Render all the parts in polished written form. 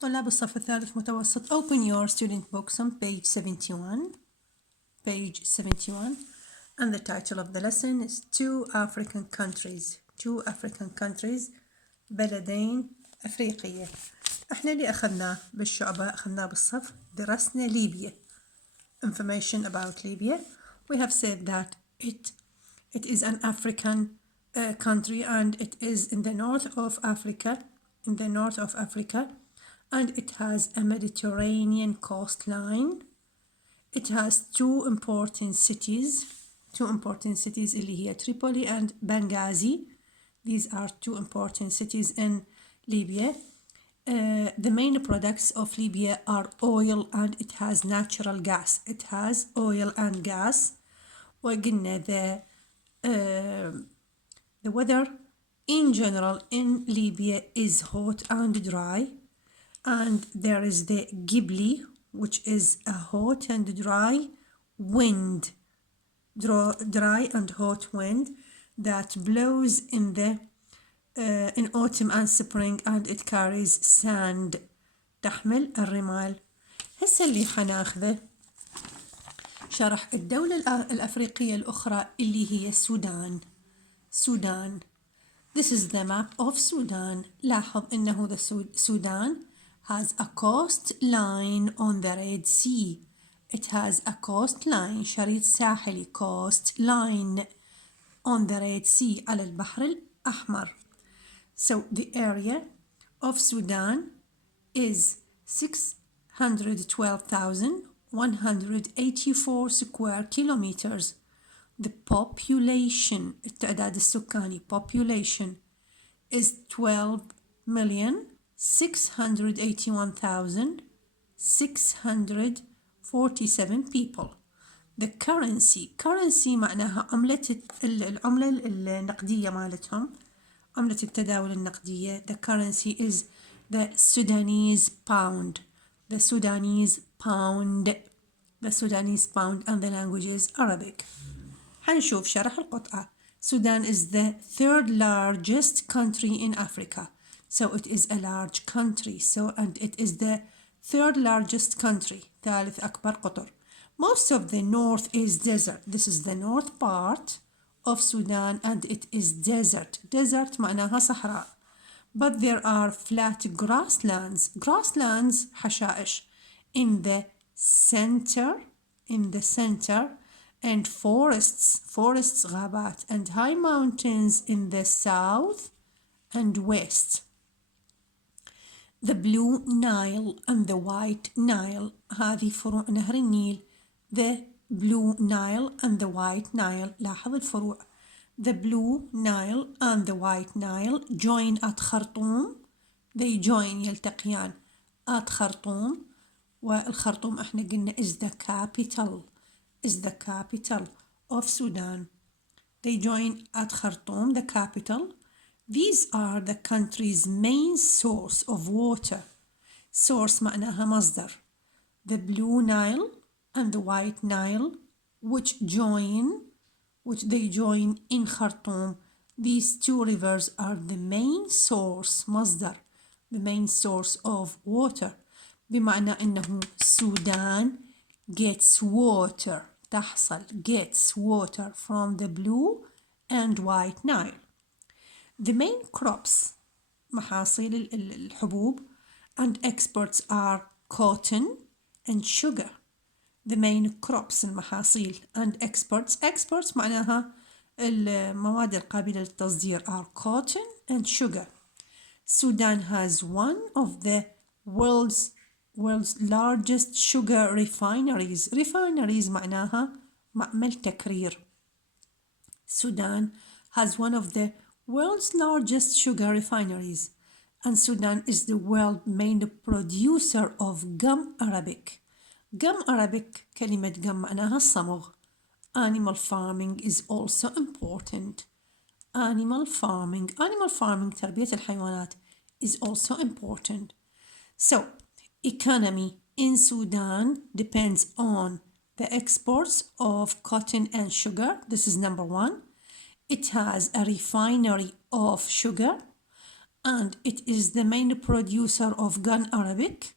طلاب الصف الثالث متوسط open your student books on page 71 and the title of the lesson is two African countries بلدين أفريقية. احنا اللي أخذناه بالشعبة أخذناه بالصف درسنا ليبيا information about Libya. We have said that it is an African country and it is in the north of Africa and it has a Mediterranean coastline. It has two important cities اللي هي Tripoli and Benghazi. These are two important cities in Libya. The main products of Libya are oil and it has natural gas. It has oil and gas. وقلنا the weather in general in Libya is hot and dry. And there is the Ghibli, which is a hot and dry wind, dry and hot wind that blows in autumn and spring and it carries sand. تحمل الرمال. هسه اللي حناخذه شرح الدولة الأفريقية الأخرى اللي هي السودان. This is the map of Sudan. لاحظ إنه the Sudan has a coastline on the Red Sea. It has a coastline شريط ساحلي coastline on the Red Sea على البحر الأحمر. So the area of Sudan is 612,184 square kilometers. The population التعداد السكاني population is 12,681,647 people. The currency معناها العملة النقدية مالتهم، عملة التداول النقدية. The currency is the Sudanese pound. The Sudanese pound and the language is Arabic. حنشوف شرح القطعة. Sudan is the third largest country in Africa. So it is a large country. And it is the third largest country. ثالث أكبر قطر. Most of the north is desert. This is the north part of Sudan and it is desert. Desert معناها صحراء. But there are flat grasslands. Grasslands حشائش in the center and forests غابات and high mountains in the south and west. The Blue Nile and the White Nile هذه فروع نهر النيل. The Blue Nile and the White Nile لاحظ الفروع. The Blue Nile and the White Nile join at خرطوم. They join يلتقيان at خرطوم. والخرطوم احنا قلنا is the capital of Sudan. They join at Khartoum, the capital. These are the country's main source of water. Source معناها مصدر. The Blue Nile and the White Nile, which they join in Khartoum. These two rivers are the main source مصدر, the main source of water. بمعنى إنه Sudan gets water from the Blue and White Nile. The main crops محاصيل الحبوب and exports are cotton and sugar. The main crops المحاصيل and exports معناها المواد القابلة للتصدير are cotton and sugar. Sudan has one of the world's largest sugar refineries. Refineries معناها معمل تكرير. Sudan has one of the world's largest sugar refineries and Sudan is the world's main producer of gum arabic. Gum arabic كلمة gum معناها الصمغ. Animal farming is also important. Animal farming تربية الحيوانات is also important. So economy in Sudan depends on the exports of cotton and sugar. This is number one. It has a refinery of sugar and it is the main producer of gum Arabic.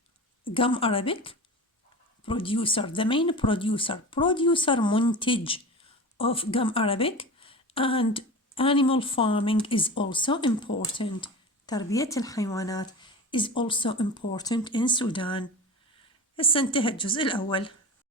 Producer, the main producer منتج of gum Arabic, and animal farming is also important. تربية الحيوانات is also important in Sudan. هسه انتهى الجزء الأول.